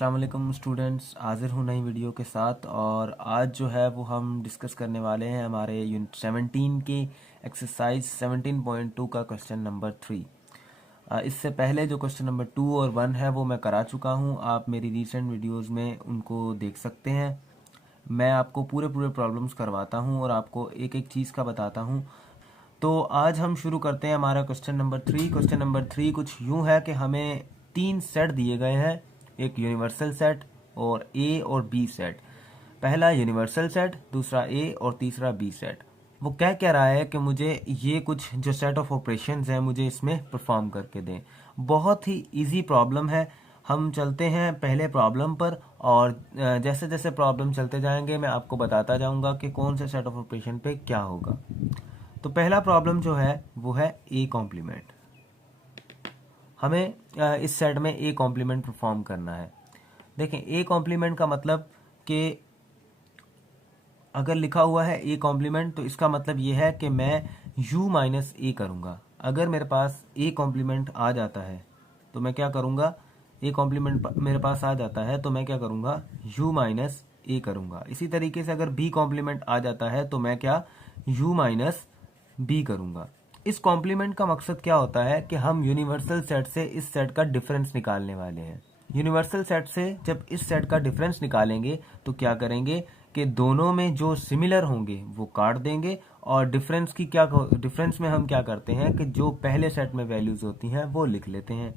अस्सलाम वालेकुम स्टूडेंट्स, हाजिर हूँ नई वीडियो के साथ। और आज जो है वो हम डिस्कस करने वाले हैं हमारे यूनिट 17 की एक्सरसाइज 17.2 का क्वेश्चन नंबर 3। इससे पहले जो क्वेश्चन नंबर 2 और 1 है वो मैं करा चुका हूँ। आप मेरी रिसेंट वीडियोस में उनको देख सकते हैं। मैं आपको पूरे प्रॉब्लम्स करवाता हूँ और आपको एक एक चीज़ का बताता हूँ। तो आज हम शुरू करते हैं हमारा क्वेश्चन नंबर 3। क्वेश्चन नंबर 3 कुछ यूँ है कि हमें 3 सेट दिए गए हैं, एक यूनिवर्सल सेट और ए और बी सेट। पहला यूनिवर्सल सेट, दूसरा ए और तीसरा बी सेट। वो कह रहा है कि मुझे ये कुछ जो सेट ऑफ ऑपरेशंस हैं मुझे इसमें परफॉर्म करके दें। बहुत ही इजी प्रॉब्लम है। हम चलते हैं पहले प्रॉब्लम पर और जैसे जैसे प्रॉब्लम चलते जाएंगे मैं आपको बताता जाऊंगा कि कौन से सेट ऑफ ऑपरेशन पे क्या होगा। तो पहला प्रॉब्लम जो है वो है ए कॉम्प्लीमेंट। हमें इस सेट में ए कॉम्प्लीमेंट परफॉर्म करना है। देखें, ए कॉम्प्लीमेंट का मतलब कि अगर लिखा हुआ है ए कॉम्प्लीमेंट तो इसका मतलब ये है कि मैं u माइनस ए करूँगा। अगर मेरे पास ए कॉम्प्लीमेंट आ जाता है तो मैं क्या करूँगा, ए कॉम्प्लीमेंट मेरे पास आ जाता है तो मैं क्या करूँगा, u माइनस ए करूँगा। इसी तरीके से अगर बी कॉम्प्लीमेंट आ जाता है तो मैं क्या, u माइनस बी करूँगा। इस कॉम्प्लीमेंट का मकसद क्या होता है कि हम यूनिवर्सल सेट से इस सेट का डिफरेंस निकालने वाले हैं। यूनिवर्सल सेट से जब इस सेट का डिफरेंस निकालेंगे तो क्या करेंगे कि दोनों में जो सिमिलर होंगे वो काट देंगे और डिफरेंस में हम क्या करते हैं कि जो पहले सेट में वैल्यूज होती हैं वो लिख लेते हैं।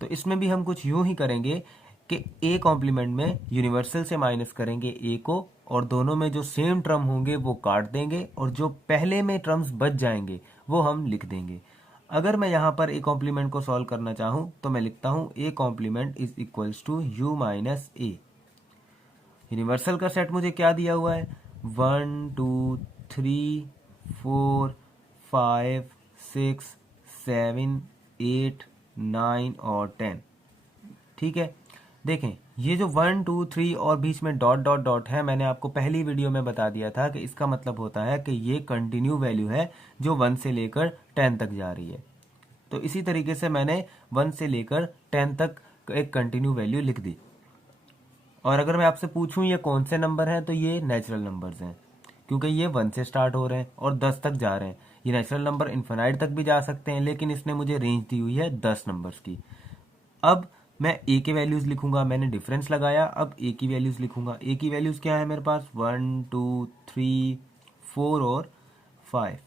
तो इसमें भी हम कुछ यूं ही करेंगे कि ए कॉम्प्लीमेंट में यूनिवर्सल से माइनस करेंगे ए को और दोनों में जो सेम टर्म होंगे वो काट देंगे और जो पहले में टर्म्स बच जाएंगे वो हम लिख देंगे। अगर मैं यहाँ पर ए कॉम्प्लीमेंट को सॉल्व करना चाहूँ तो मैं लिखता हूँ A complement is equals to U minus A. Universal का सेट मुझे क्या दिया हुआ है, 1 2 3 4 5 6 7 8 9 और 10। ठीक है, देखें ये जो 1 2 3 और बीच में डॉट डॉट डॉट है, मैंने आपको पहली वीडियो में बता दिया था कि इसका मतलब होता है कि ये कंटिन्यू वैल्यू है जो 1 से लेकर 10 तक जा रही है। तो इसी तरीके से मैंने 1 से लेकर 10 तक एक कंटिन्यू वैल्यू लिख दी। और अगर मैं आपसे पूछूं ये कौन से नंबर हैं तो ये नेचुरल नंबर्स हैं, क्योंकि ये 1 से स्टार्ट हो रहे हैं और 10 तक जा रहे हैं। ये नेचुरल नंबर इन्फिनाइट तक भी जा सकते हैं, लेकिन इसने मुझे रेंज दी हुई है 10 नंबर्स की। अब मैं ए के वैल्यूज लिखूंगा, मैंने डिफरेंस लगाया, अब ए की वैल्यूज लिखूंगा। ए की वैल्यूज क्या है मेरे पास, 1 2 3 4 और 5।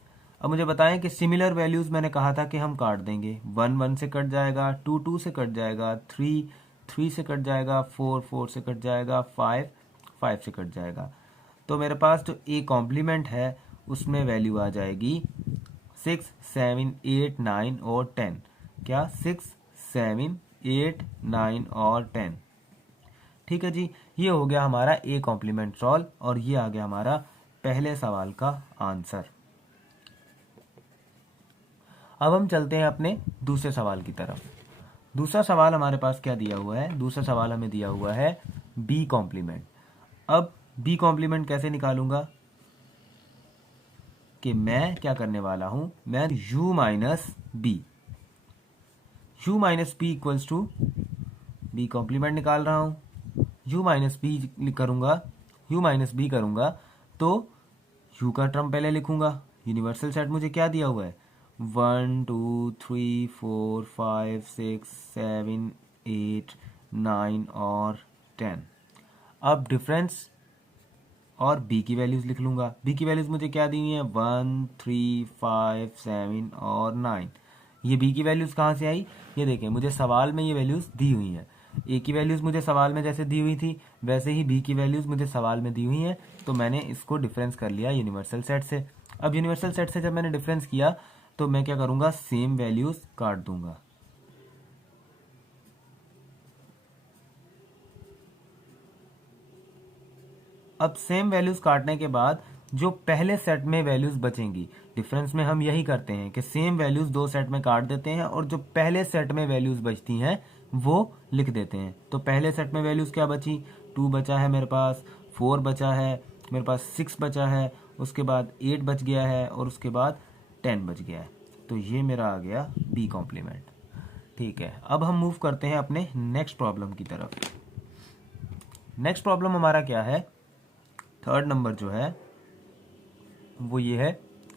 अब मुझे बताएं कि सिमिलर वैल्यूज मैंने कहा था कि हम काट देंगे। 1 1 से कट जाएगा, 2 2 से कट जाएगा, 3 3 से कट जाएगा, 4 4 से कट जाएगा, 5 5 से कट जाएगा। तो मेरे पास जो ए कॉम्प्लीमेंट है उसमें वैल्यू आ जाएगी 6 7 8 9 और 10। क्या, 6 7 8 9 और 10। ठीक है जी, ये हो गया हमारा ए कॉम्प्लीमेंट सॉल्व और ये आ गया हमारा पहले सवाल का आंसर। अब हम चलते हैं अपने दूसरे सवाल की तरफ। दूसरा सवाल हमारे पास क्या दिया हुआ है, दूसरा सवाल हमें दिया हुआ है बी कॉम्प्लीमेंट। अब बी कॉम्प्लीमेंट कैसे निकालूंगा कि मैं क्या करने वाला हूं, मैं u minus B, u minus B equals to B complement निकाल रहा हूं। u माइनस बी करूंगा, u माइनस बी करूंगा तो u का टर्म पहले लिखूंगा। यूनिवर्सल सेट मुझे क्या दिया हुआ है, 1 2 3 4 5 6 7 8 9 और 10। अब डिफरेंस और b की वैल्यूज लिख लूंगा। b की वैल्यूज मुझे क्या दी हुई है, 1 3 5 7 और 9। ये b की वैल्यूज कहाँ से आई, ये देखें मुझे सवाल में ये वैल्यूज दी हुई हैं। a की वैल्यूज मुझे सवाल में जैसे दी हुई थी वैसे ही b की वैल्यूज मुझे सवाल में दी हुई हैं, तो मैंने इसको डिफरेंस कर लिया यूनिवर्सल सेट से। अब यूनिवर्सल सेट से जब मैंने डिफरेंस किया तो मैं क्या करूंगा, सेम वैल्यूज काट दूंगा। अब सेम वैल्यूज काटने के बाद जो पहले सेट में वैल्यूज बचेंगी, डिफरेंस में हम यही करते हैं कि सेम वैल्यूज दो सेट में काट देते हैं और जो पहले सेट में वैल्यूज बचती हैं वो लिख देते हैं। तो पहले सेट में वैल्यूज क्या बची, 2 बचा है मेरे पास, 4 बचा है मेरे पास, 6 बचा है, उसके बाद 8 बच गया है और उसके बाद 10 बच गया है। तो ये मेरा आ गया बी कॉम्प्लीमेंट। ठीक है, अब हम मूव करते हैं अपने नेक्स्ट प्रॉब्लम की तरफ। नेक्स्ट प्रॉब्लम हमारा क्या है, थर्ड नंबर जो है वो ये है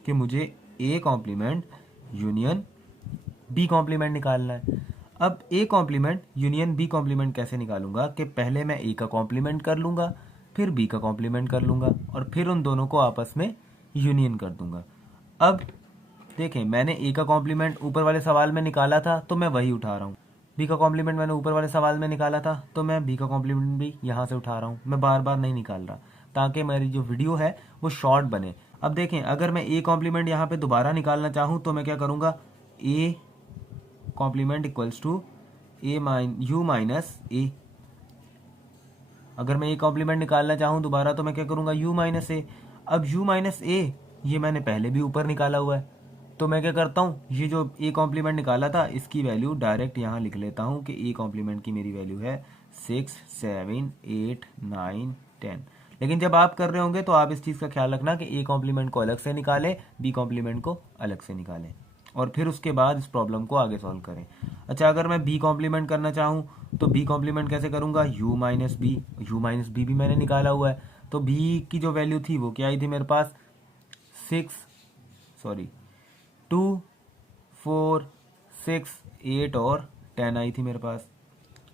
कि मुझे A complement union B complement निकालना है। अब A complement union B complement कैसे निकालूंगा कि पहले मैं ए का कॉम्प्लीमेंट कर लूंगा, फिर बी का कॉम्प्लीमेंट कर लूंगा और फिर उन दोनों को आपस में यूनियन कर दूंगा। अब देखें, मैंने ए का कॉम्प्लीमेंट ऊपर वाले सवाल में निकाला था तो मैं वही उठा रहा हूँ, बी का कॉम्प्लीमेंट मैंने ऊपर वाले सवाल में निकाला था तो मैं बी का कॉम्प्लीमेंट भी यहाँ से उठा रहा हूँ। मैं बार बार नहीं निकाल रहा ताकि मेरी जो वीडियो है वो शॉर्ट बने। अब देखें, अगर मैं ए कॉम्प्लीमेंट यहाँ पे दोबारा निकालना चाहूँ तो मैं क्या करूँगा, A complement equals to U minus A. अगर मैं ए कॉम्प्लीमेंट निकालना चाहूँ दोबारा तो मैं क्या करूँगा, यू माइनस ए। अब यू माइनस ए ये मैंने पहले भी ऊपर निकाला हुआ है, तो मैं क्या करता हूँ, ये जो ए कॉम्प्लीमेंट निकाला था इसकी वैल्यू डायरेक्ट यहाँ लिख लेता हूँ कि ए कॉम्प्लीमेंट की मेरी वैल्यू है 6, 7, 8, 9, 10। लेकिन जब आप कर रहे होंगे तो आप इस चीज़ का ख्याल रखना कि ए कॉम्प्लीमेंट को अलग से निकालें, बी कॉम्प्लीमेंट को अलग से निकालें और फिर उसके बाद इस प्रॉब्लम को आगे सॉल्व करें। अच्छा, अगर मैं बी कॉम्प्लीमेंट करना चाहूँ तो बी कॉम्प्लीमेंट कैसे करूँगा, यू माइनस बी भी मैंने निकाला हुआ है। तो बी की जो वैल्यू थी वो क्या आई थी मेरे पास, 2, 4, 6, 8 और 10 आई थी मेरे पास।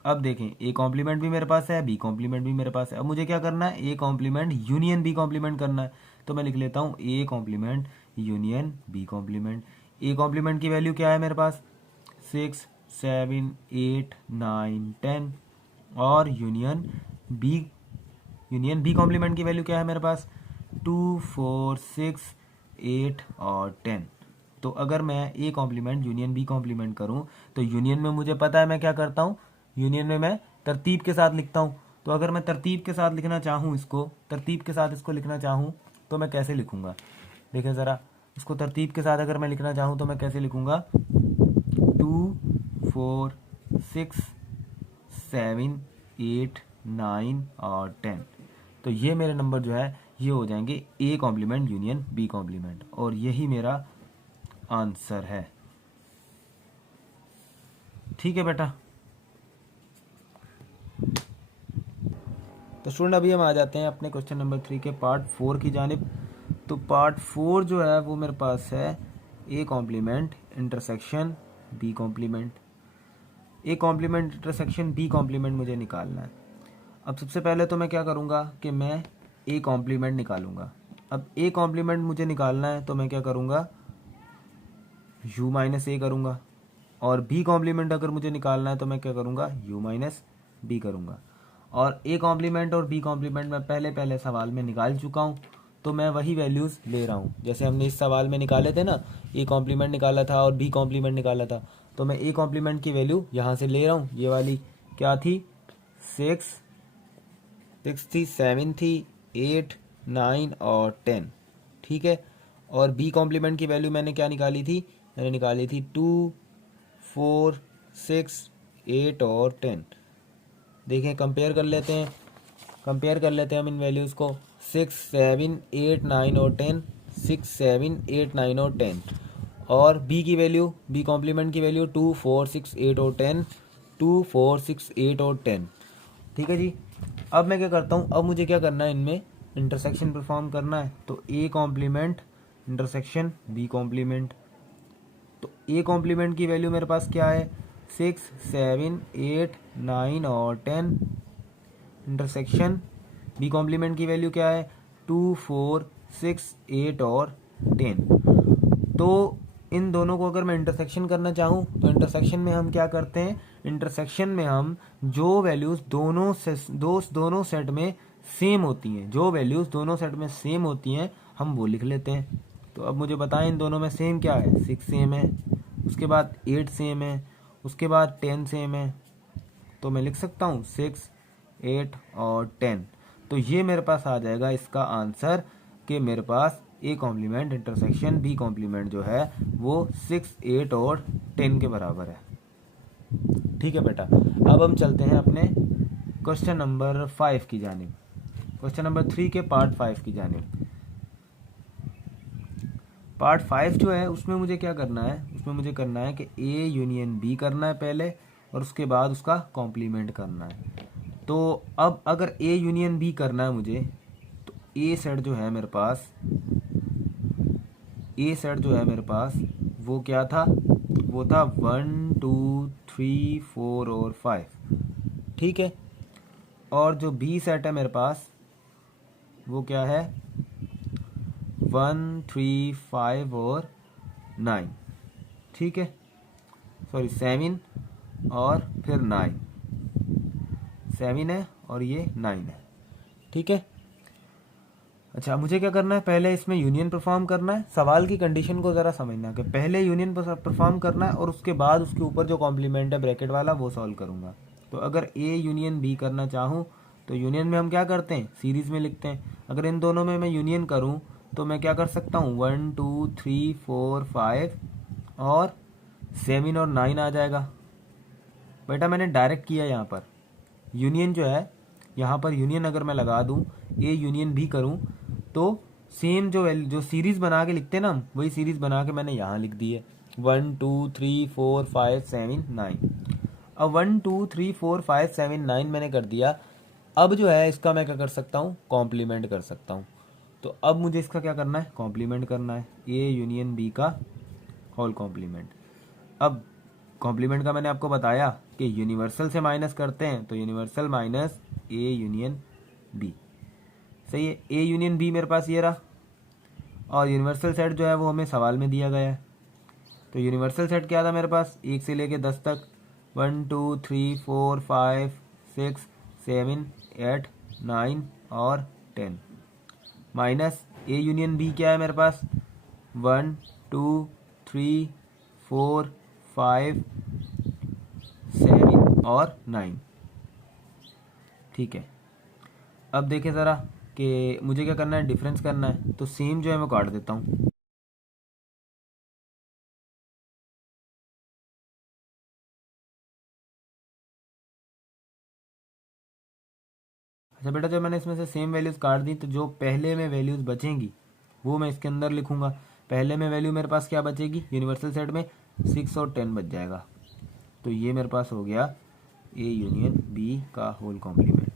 अब देखें, ए कॉम्प्लीमेंट भी मेरे पास है, बी कॉम्प्लीमेंट भी मेरे पास है। अब मुझे क्या करना है, A complement union B complement करना है। तो मैं लिख लेता हूँ A complement union B complement. A complement की वैल्यू क्या है मेरे पास, 6, 7, 8, 9, 10 और यूनियन बी कॉम्प्लीमेंट की वैल्यू क्या है मेरे पास, 2, 4, 6, 8 और 10। तो अगर मैं A complement union B complement करूं तो यूनियन में मुझे पता है मैं क्या करता हूं, यूनियन में मैं तरतीब के साथ लिखता हूं। तो अगर मैं तरतीब के साथ लिखना चाहूं, इसको लिखना चाहूं तो मैं कैसे लिखूंगा, देखें ज़रा, इसको तरतीब के साथ अगर मैं लिखना चाहूं तो मैं कैसे लिखूंगा, 2, 4, 6, 7, 8, 9 और 10। तो ये मेरे नंबर जो है ये हो जाएंगे A complement union B complement और यही मेरा आंसर है। ठीक है बेटा। तो स्टूडेंट अभी हम आ जाते हैं अपने क्वेश्चन नंबर 3 के पार्ट 4 की जानिब। तो पार्ट 4 जो है वो मेरे पास है A complement intersection B complement. A complement intersection B complement मुझे निकालना है। अब सबसे पहले तो मैं क्या करूँगा कि मैं ए कॉम्प्लीमेंट निकालूंगा। अब ए कॉम्प्लीमेंट मुझे निकालना है तो मैं क्या करूँगा, यू माइनस ए करूँगा और बी कॉम्प्लीमेंट अगर मुझे निकालना है तो मैं क्या करूँगा, यू माइनस बी करूँगा। और ए कॉम्प्लीमेंट और बी कॉम्प्लीमेंट मैं पहले सवाल में निकाल चुका हूँ तो मैं वही वैल्यूज़ ले रहा हूँ। जैसे हमने इस सवाल में निकाले थे ना, ए कॉम्प्लीमेंट निकाला था और बी कॉम्प्लीमेंट निकाला था, तो मैं ए कॉम्प्लीमेंट की वैल्यू यहाँ से ले रहा हूँ। ये वाली क्या थी, 6 थी, 7 थी, 8, 9 और 10। ठीक है। और बी कॉम्प्लीमेंट की वैल्यू मैंने क्या निकाली थी, मैंने निकाली थी 2, 4, 6, 8 और 10। देखें, कंपेयर कर लेते हैं हम इन वैल्यूज़ को, 6, 7, 8, 9 और 10, 6, 7, 8, 9 और 10। और बी की वैल्यू, बी कॉम्प्लीमेंट की वैल्यू 2, 4, 6, 8 और 10, 2, 4, 6, 8 और 10। ठीक है जी। अब मैं क्या करता हूँ, अब मुझे क्या करना है, इनमें इंटरसेक्शन परफॉर्म करना है। तो A complement intersection B complement. तो ए कॉम्प्लीमेंट की वैल्यू मेरे पास क्या है, 6, 7, 8, 9 और 10। इंटरसेक्शन बी कॉम्प्लीमेंट की वैल्यू क्या है, 2, 4, 6, 8 और 10। तो इन दोनों को अगर मैं इंटरसेक्शन करना चाहूँ तो इंटरसेक्शन में हम क्या करते हैं, इंटरसेक्शन में हम जो वैल्यूज़ दोनों सेट में सेम होती हैं, जो वैल्यूज़ दोनों सेट में सेम होती हैं हम वो लिख लेते हैं। तो अब मुझे बताएं इन दोनों में सेम क्या है, 6 सेम है, उसके बाद 8 सेम है, उसके बाद 10 सेम है। तो मैं लिख सकता हूँ 6, 8 और 10। तो ये मेरे पास आ जाएगा इसका आंसर कि मेरे पास A complement intersection B complement जो है वो 6, 8 और 10 के बराबर है। ठीक है बेटा। अब हम चलते हैं अपने क्वेश्चन नंबर 5 की जानिब, क्वेश्चन नंबर 3 के पार्ट 5 की जानिब। पार्ट 5 जो है उसमें मुझे क्या करना है, उसमें मुझे करना है कि ए यूनियन बी करना है पहले और उसके बाद उसका कॉम्प्लीमेंट करना है। तो अब अगर ए यूनियन बी करना है मुझे, तो ए सेट जो है मेरे पास, ए सेट जो है मेरे पास वो क्या था, वो था 1 2 3 4 और 5, ठीक है। और जो बी सेट है मेरे पास वो क्या है, 1 3 5 और 9, ठीक है, सॉरी 7 और फिर 9, 7 है और ये 9 है, ठीक है। अच्छा, मुझे क्या करना है, पहले इसमें यूनियन परफॉर्म करना है। सवाल की कंडीशन को ज़रा समझना कि पहले यूनियन परफॉर्म करना है और उसके बाद उसके ऊपर जो कॉम्प्लीमेंट है ब्रैकेट वाला वो सॉल्व करूँगा। तो अगर ए यूनियन बी करना चाहूँ तो यूनियन में हम क्या करते हैं, सीरीज़ में लिखते हैं। अगर इन दोनों में मैं यूनियन करूँ तो मैं क्या कर सकता हूँ, 1 2 3 4 5 और 7 और 9 आ जाएगा। बेटा मैंने डायरेक्ट किया यहाँ पर यूनियन जो है, यहाँ पर यूनियन अगर मैं लगा दूँ, ए यूनियन बी करूँ, तो सेम जो सीरीज़ बना के लिखते हैं ना हम, वही सीरीज़ बना के मैंने यहाँ लिख दी है, 1 2 3 4 5 7 9। अब 1 2 3 4 5 7 9 मैंने कर दिया। अब जो है इसका मैं क्या कर सकता हूँ, कॉम्प्लीमेंट कर सकता हूँ। तो अब मुझे इसका क्या करना है, कॉम्प्लीमेंट करना है, ए यूनियन बी का होल कॉम्प्लीमेंट। अब कॉम्प्लीमेंट का मैंने आपको बताया कि यूनिवर्सल से माइनस करते हैं, तो universal minus A union B, सही है। ए यूनियन बी मेरे पास ये रहा, और यूनिवर्सल सेट जो है वो हमें सवाल में दिया गया है। तो यूनिवर्सल सेट क्या था मेरे पास, 1 से लेके 10 तक, 1 2 3 4 5 6 7 8 9 और 10, माइनस ए यूनियन बी क्या है मेरे पास, 1 2 3 4 5 7 और 9, ठीक है। अब देखें ज़रा कि मुझे क्या करना है, डिफरेंस करना है। तो सेम जो है मैं काट देता हूँ। अच्छा बेटा, जब मैंने इसमें से सेम वैल्यूज़ काट दी तो जो पहले में वैल्यूज़ बचेंगी वो मैं इसके अंदर लिखूंगा। पहले में वैल्यू मेरे पास क्या बचेगी, यूनिवर्सल सेट में 6 और 10 बच जाएगा। तो ये मेरे पास हो गया ए यूनियन बी का होल कॉम्प्लीमेंट,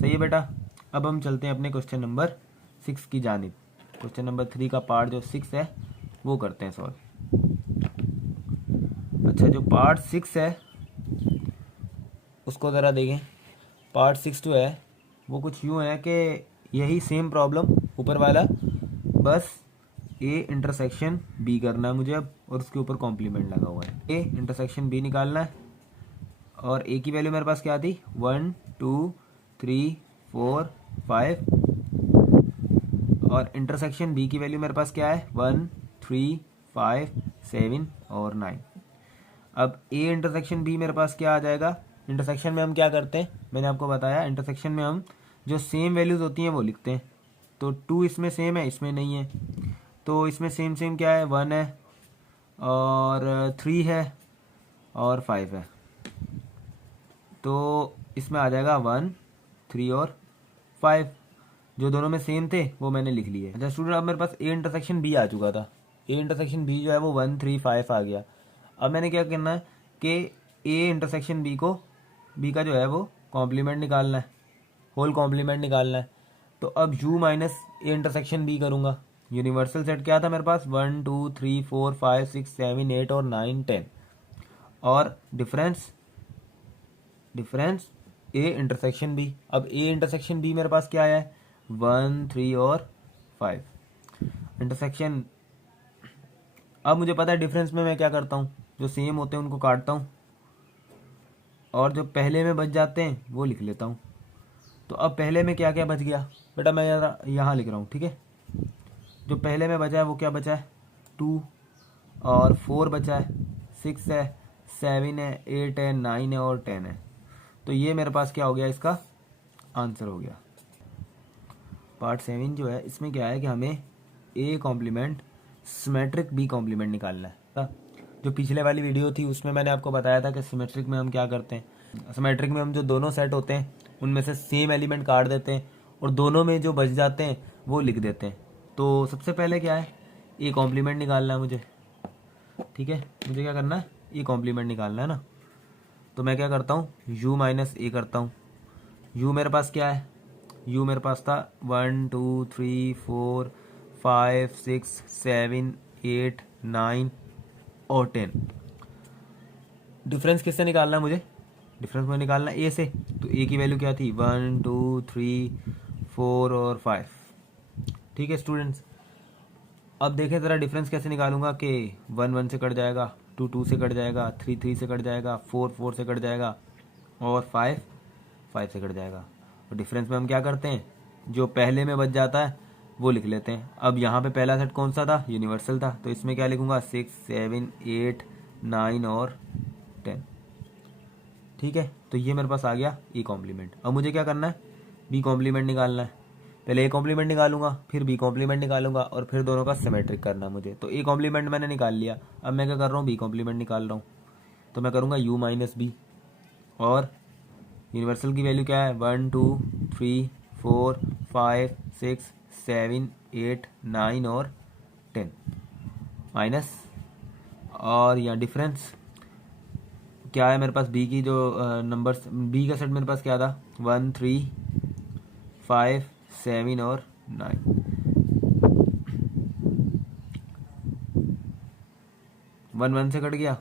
सही है बेटा। अब हम चलते हैं अपने क्वेश्चन नंबर 6 की जानिब। क्वेश्चन नंबर 3 का पार्ट जो 6 है वो करते हैं सॉल्व। अच्छा, जो पार्ट 6 है उसको ज़रा देखें। पार्ट 6 जो है वो कुछ यूँ है कि यही सेम प्रॉब्लम ऊपर वाला, बस ए इंटरसेक्शन बी करना है मुझे अब, और उसके ऊपर कॉम्प्लीमेंट लगा हुआ है। ए इंटरसेक्शन बी निकालना है, और ए की वैल्यू मेरे पास क्या थी, 1 2 3 4 5, और इंटरसेक्शन बी की वैल्यू मेरे पास क्या है, 1 3 5 7 और 9। अब ए इंटरसेक्शन बी मेरे पास क्या आ जाएगा, इंटरसेक्शन में हम क्या करते हैं, मैंने आपको बताया इंटरसेक्शन में हम जो सेम वैल्यूज़ होती हैं वो लिखते हैं। तो 2 इसमें सेम है, इसमें नहीं है, तो इसमें सेम सेम क्या है, 1 है और 3 है और 5 है, तो इसमें आ जाएगा 1 3 और 5। जो दोनों में सेम थे वो मैंने लिख लिए। अच्छा स्टूडेंट, अब मेरे पास ए इंटरसेक्शन बी आ चुका था। ए इंटरसेक्शन बी जो है वो 1 3 5 आ गया। अब मैंने क्या करना है कि ए इंटरसेक्शन बी का जो है वो कॉम्प्लीमेंट निकालना है, होल कॉम्प्लीमेंट निकालना है। तो अब u minus A intersection B करूँगा। यूनिवर्सल सेट क्या था मेरे पास, 1 2 3 4 5 6 7 8 और 9 10, और डिफरेंस ए इंटरसेक्शन बी। अब ए इंटरसेक्शन बी मेरे पास क्या आया है, 1 3 और 5 इंटरसेक्शन। अब मुझे पता है डिफरेंस में मैं क्या करता हूँ, जो सेम होते हैं उनको काटता हूँ और जो पहले में बच जाते हैं वो लिख लेता हूँ। तो अब पहले में क्या क्या बच गया बेटा, मैं यहाँ लिख रहा हूँ, ठीक है। जो पहले में बचा है वो क्या बचा है, 2 और 4 बचा है, 6 है, 7 है, 8 है, 9 है और 10 है। तो ये मेरे पास क्या हो गया, इसका आंसर हो गया। पार्ट 7 जो है इसमें क्या है कि हमें A complement symmetric B complement निकालना है। जो पिछले वाली वीडियो थी उसमें मैंने आपको बताया था कि सिमेट्रिक में हम क्या करते हैं, सिमेट्रिक में हम जो दोनों सेट होते हैं उनमें से सेम एलिमेंट काट देते हैं और दोनों में जो बच जाते हैं वो लिख देते हैं। तो सबसे पहले क्या है, ए कॉम्प्लीमेंट निकालना है मुझे, ठीक है। मुझे क्या करना है, ए कॉम्प्लीमेंट निकालना है ना। तो मैं क्या करता हूँ, u माइनस ए करता हूँ। u मेरे पास क्या है, u मेरे पास था 1 2 3 4 5 6 7 8 9 और 10। डिफरेंस किससे निकालना है मुझे, डिफरेंस मुझे निकालना है a से। तो a की वैल्यू क्या थी, 1 2 3 4 और 5। ठीक है स्टूडेंट्स, अब देखें ज़रा डिफरेंस कैसे निकालूंगा कि 1 1 से कट जाएगा, 2 2 से कट जाएगा, 3 3 से कट जाएगा, 4 4 से कट जाएगा और 5 5 से कट जाएगा। तो डिफरेंस में हम क्या करते हैं, जो पहले में बच जाता है वो लिख लेते हैं। अब यहाँ पे पहला सेट कौन सा था, यूनिवर्सल था, तो इसमें क्या लिखूंगा 6 7 8 9 और 10। ठीक है, तो ये मेरे पास आ गया ए कॉम्प्लीमेंट। अब मुझे क्या करना है, बी कॉम्प्लीमेंट निकालना है। पहले ए कॉम्प्लीमेंट निकालूंगा, फिर बी कॉम्प्लीमेंट निकालूंगा और फिर दोनों का सिमेट्रिक करना है मुझे। तो ए कॉम्प्लीमेंट मैंने निकाल लिया, अब मैं क्या कर रहा हूँ, बी कॉम्प्लीमेंट निकाल रहा हूँ। तो मैं करूँगा यू माइनस बी, और यूनिवर्सल की वैल्यू क्या है, 1 2 3 4 5 6 7 8 9 और 10 माइनस, और यहाँ डिफरेंस क्या है मेरे पास, बी की जो नंबर्स, बी का सेट मेरे पास क्या था, 1 3 5 7 और 9। 1 1 से कट गया,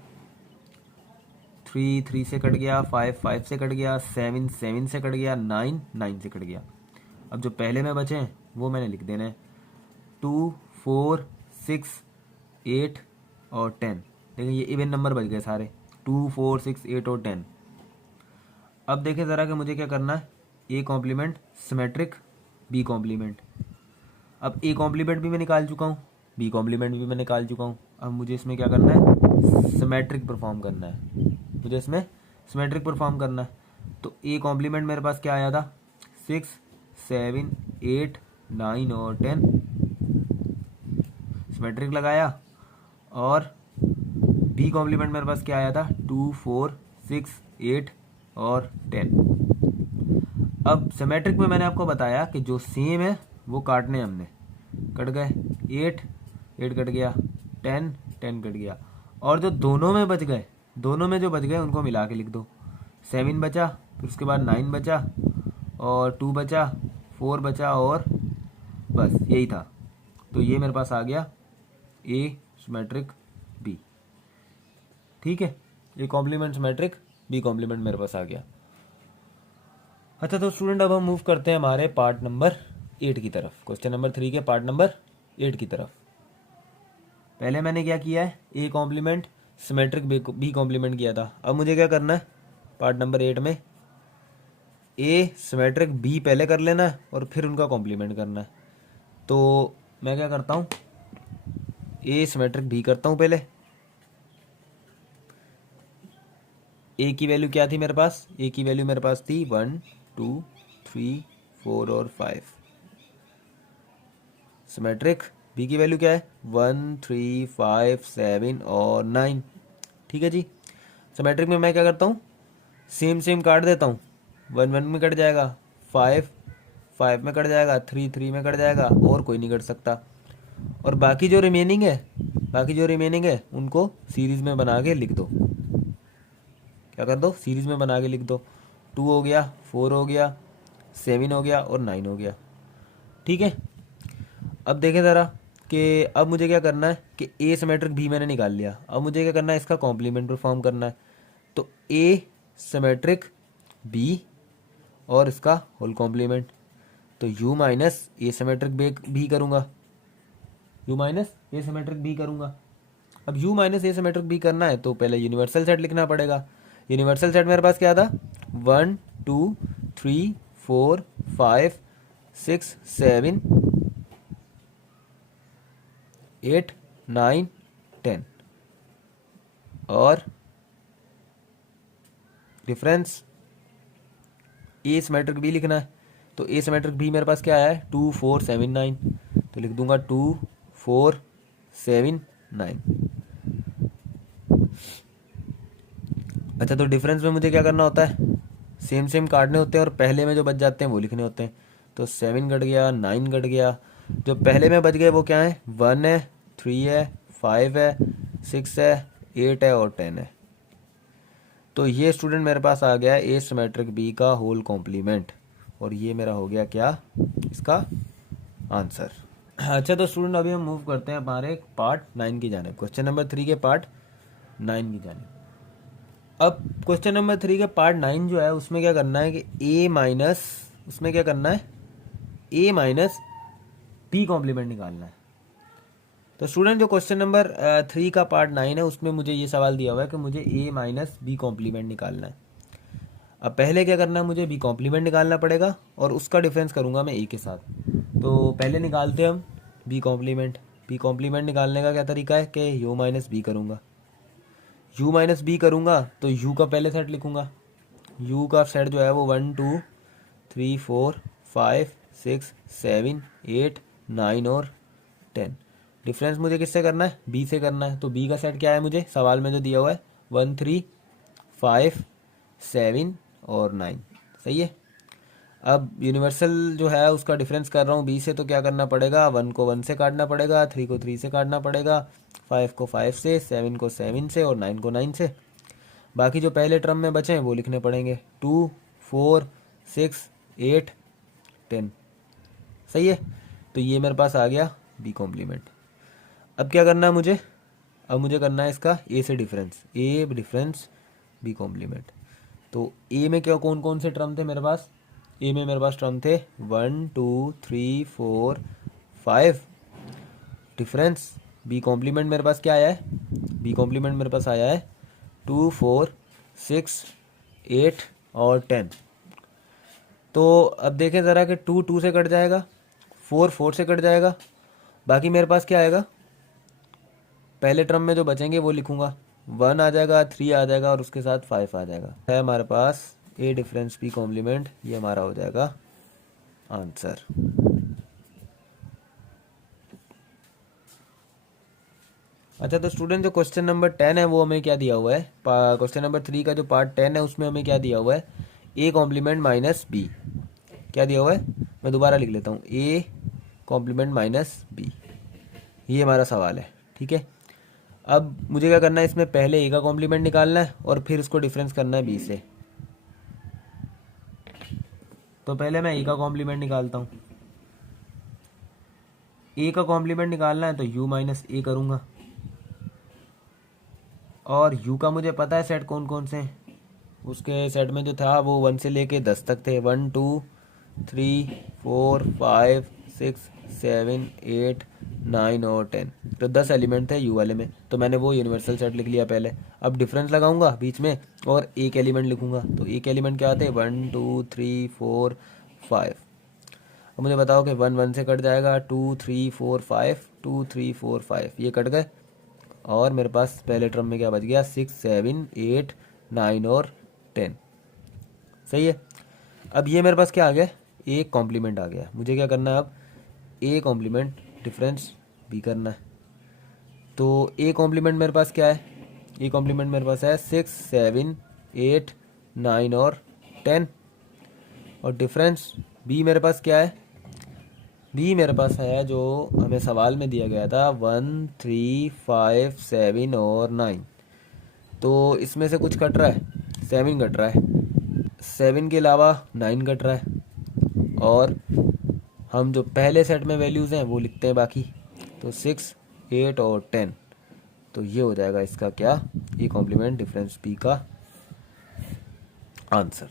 3 3 से कट गया, 5 5 से कट गया, 7 7 से कट गया, 9 9 से कट गया। अब जो पहले में बचे हैं वो मैंने लिख देना है, 2 4 6 8 और 10। देखिए ये इवन नंबर बच गए सारे, 2 4 6 8 और 10। अब देखें ज़रा कि मुझे क्या करना है, A complement symmetric B complement. अब ए कॉम्प्लीमेंट भी मैं निकाल चुका हूँ, बी कॉम्प्लीमेंट भी मैं निकाल चुका हूँ। अब मुझे इसमें क्या करना है, सिमेट्रिक परफॉर्म करना है, मुझे इसमें सिमेट्रिक परफॉर्म करना है। तो ए कॉम्प्लीमेंट मेरे पास क्या आया था, 6 7 8 9 और 10, सिमेट्रिक लगाया। और बी कॉम्प्लीमेंट मेरे पास क्या आया था, 2 4 6 8 और 10। अब सिमेट्रिक में मैंने आपको बताया कि जो सेम है वो काटने हमने, कट गए, 8 8 कट गया, 10 10 कट गया, और जो दोनों में बच गए, दोनों में जो बच गए उनको मिला के लिख दो। 7 बचा, फिर उसके बाद 9 बचा, और 2 बचा, 4 बचा, और बस यही था। तो ये मेरे पास आ गया ए सिमेट्रिक बी। ठीक है, A complement symmetric B complement मेरे पास आ गया। अच्छा तो स्टूडेंट अब हम मूव करते हैं हमारे पार्ट नंबर 8 की तरफ, क्वेश्चन नंबर 3 के पार्ट नंबर 8 की तरफ। पहले मैंने क्या किया है, A complement symmetric B complement किया था। अब मुझे क्या करना है, पार्ट नंबर 8 में ए सिमेट्रिक बी पहले कर लेना है और फिर उनका कॉम्प्लीमेंट करना है। तो मैं क्या करता हूँ, ए सिमेट्रिक बी करता हूँ पहले। ए की वैल्यू क्या थी मेरे पास, ए की वैल्यू मेरे पास थी 1 2 3 4 और 5। सिमेट्रिक बी की वैल्यू क्या है, 1 3 5 7 और 9। ठीक है जी, सिमेट्रिक में मैं क्या करता हूँ, सेम सेम काट देता हूँ। 1 1 में कट जाएगा, 5 5 में कट जाएगा, 3 3 में कट जाएगा, और कोई नहीं कट सकता। और बाकी जो रिमेनिंग है उनको सीरीज में बना के लिख दो। क्या कर दो, सीरीज में बना के लिख दो। 2 हो गया, 4 हो गया, 7 हो गया और 9 हो गया। ठीक है, अब देखें ज़रा कि अब मुझे क्या करना है कि ए सिमेट्रिक बी मैंने निकाल लिया। अब मुझे क्या करना है, इसका कॉम्प्लीमेंट परफॉर्म करना है। तो ए सिमेट्रिक बी और इसका होल कॉम्प्लीमेंट, तो U minus A symmetric B करूँगा, U minus A symmetric B करूँगा। अब U minus A symmetric B करना है तो पहले यूनिवर्सल सेट लिखना पड़ेगा। यूनिवर्सल सेट मेरे पास क्या था, 1 2 3 4 5 6 7 8 9 10, और डिफरेंस ए सिमेट्रिक बी लिखना है। तो ए सिमेट्रिक बी मेरे पास क्या आया है, 2 4 7 9, तो लिख दूंगा 2 4 7 9। अच्छा तो डिफरेंस में मुझे क्या करना होता है, सेम सेम काटने होते हैं और पहले में जो बच जाते हैं वो लिखने होते हैं। तो 7 कट गया, 9 कट गया, जो पहले में बच गए वो क्या है, 1 है, 3 है, 5 है, 6 है, 8 है और 10 है। तो ये स्टूडेंट मेरे पास आ गया ए सिमेट्रिक बी का होल कॉम्प्लीमेंट, और ये मेरा हो गया क्या, इसका आंसर। अच्छा तो स्टूडेंट अभी हम मूव करते हैं हमारे पार्ट 9 की जानिब, क्वेश्चन नंबर 3 के पार्ट 9 की जानिब। अब क्वेश्चन नंबर 3 के पार्ट 9 जो है उसमें क्या करना है कि ए माइनस, उसमें क्या करना है, ए माइनस बी कॉम्प्लीमेंट निकालना है। तो स्टूडेंट जो क्वेश्चन नंबर 3 का पार्ट 9 है उसमें मुझे ये सवाल दिया हुआ है कि मुझे ए माइनस बी कॉम्प्लीमेंट निकालना है। अब पहले क्या करना है, मुझे बी कॉम्प्लीमेंट निकालना पड़ेगा और उसका डिफरेंस करूंगा मैं ए के साथ। तो पहले निकालते हैं हम बी कॉम्प्लीमेंट। बी कॉम्प्लीमेंट निकालने का क्या तरीका है कि यू माइनस बी करूँगा, यू माइनस बी करूँगा तो यू का पहले सेट लिखूँगा। यू का सेट जो है वो 1 2 3 4 5 6 7 8 9 और 10। डिफरेंस मुझे किससे करना है, बी से करना है। तो बी का सेट क्या है मुझे सवाल में जो दिया हुआ है, 1 3 5 7 और 9। सही है। अब यूनिवर्सल जो है उसका डिफरेंस कर रहा हूँ बी से, तो क्या करना पड़ेगा, 1 को 1 से काटना पड़ेगा, 3 को 3 से काटना पड़ेगा, 5 को 5 से, 7 को 7 से और 9 को 9 से। बाकी जो पहले टर्म में बचे हैं वो लिखने पड़ेंगे, 2 4 6 8 10। सही है। तो ये मेरे पास आ गया बी कॉम्प्लीमेंट। अब क्या करना है मुझे, अब मुझे करना है इसका ए से डिफरेंस, ए डिफरेंस बी कॉम्प्लीमेंट। तो ए में क्या कौन कौन से टर्म थे मेरे पास, ए में मेरे पास टर्म थे 1 2 3 4 5। डिफरेंस बी कॉम्प्लीमेंट मेरे पास क्या आया है, बी कॉम्प्लीमेंट मेरे पास आया है 2 4 6 8 और 10। तो अब देखें ज़रा कि 2 2 से कट जाएगा, 4 4 से कट जाएगा, बाकी मेरे पास क्या आएगा, पहले टर्म में जो बचेंगे वो लिखूंगा, 1 आ जाएगा, 3 आ जाएगा और उसके साथ 5 आ जाएगा। है हमारे पास ए डिफरेंस बी कॉम्प्लीमेंट, ये हमारा हो जाएगा आंसर। अच्छा तो स्टूडेंट जो क्वेश्चन नंबर 10 है वो हमें क्या दिया हुआ है, क्वेश्चन नंबर 3 का जो पार्ट 10 है उसमें हमें क्या दिया हुआ है, ए कॉम्प्लीमेंट माइनस बी। क्या दिया हुआ है, मैं दोबारा लिख लेता हूँ, ए कॉम्प्लीमेंट माइनस बी, ये हमारा सवाल है। ठीक है। अब मुझे क्या करना है, इसमें पहले ए का कॉम्प्लीमेंट निकालना है और फिर उसको डिफरेंस करना है बी से। तो पहले मैं ए का कॉम्प्लीमेंट निकालता हूँ। ए का कॉम्प्लीमेंट निकालना है तो यू माइनस ए करूँगा, और यू का मुझे पता है सेट कौन कौन से हैं, उसके सेट में जो था वो 1 से लेके 10 तक थे, 1 2 3 4 5 6 7 8 9 और 10। तो 10 एलिमेंट थे यू वाले में, तो मैंने वो यूनिवर्सल सेट लिख लिया पहले। अब डिफरेंस लगाऊंगा बीच में और एक एलिमेंट लिखूंगा। तो एक एलिमेंट क्या आते हैं, 1 2 3 4 5। अब मुझे बताओ कि 1 1 से कट जाएगा, 2 3 4 5 2 3 4 5 ये कट गए, और मेरे पास पहले टर्म में क्या बच गया, 6 7 8 9 और 10। सही है। अब ये मेरे पास क्या आ गया, ए कॉम्प्लीमेंट आ गया। मुझे क्या करना है अब, ए कॉम्प्लीमेंट डिफरेंस बी करना है। तो ए कॉम्प्लीमेंट मेरे पास क्या है, ए कॉम्प्लीमेंट मेरे पास है 6 7 8 9 और 10, और डिफरेंस बी मेरे पास क्या है, बी मेरे पास है जो हमें सवाल में दिया गया था, 1 3 5 7 और 9। तो इसमें से कुछ कट रहा है, 7 कट रहा है, 7 के अलावा 9 कट रहा है, और हम जो पहले सेट में वैल्यूज़ हैं वो लिखते हैं बाकी। तो 6 8 और 10। तो ये हो जाएगा इसका क्या, ए कॉम्प्लीमेंट डिफरेंस बी का आंसर।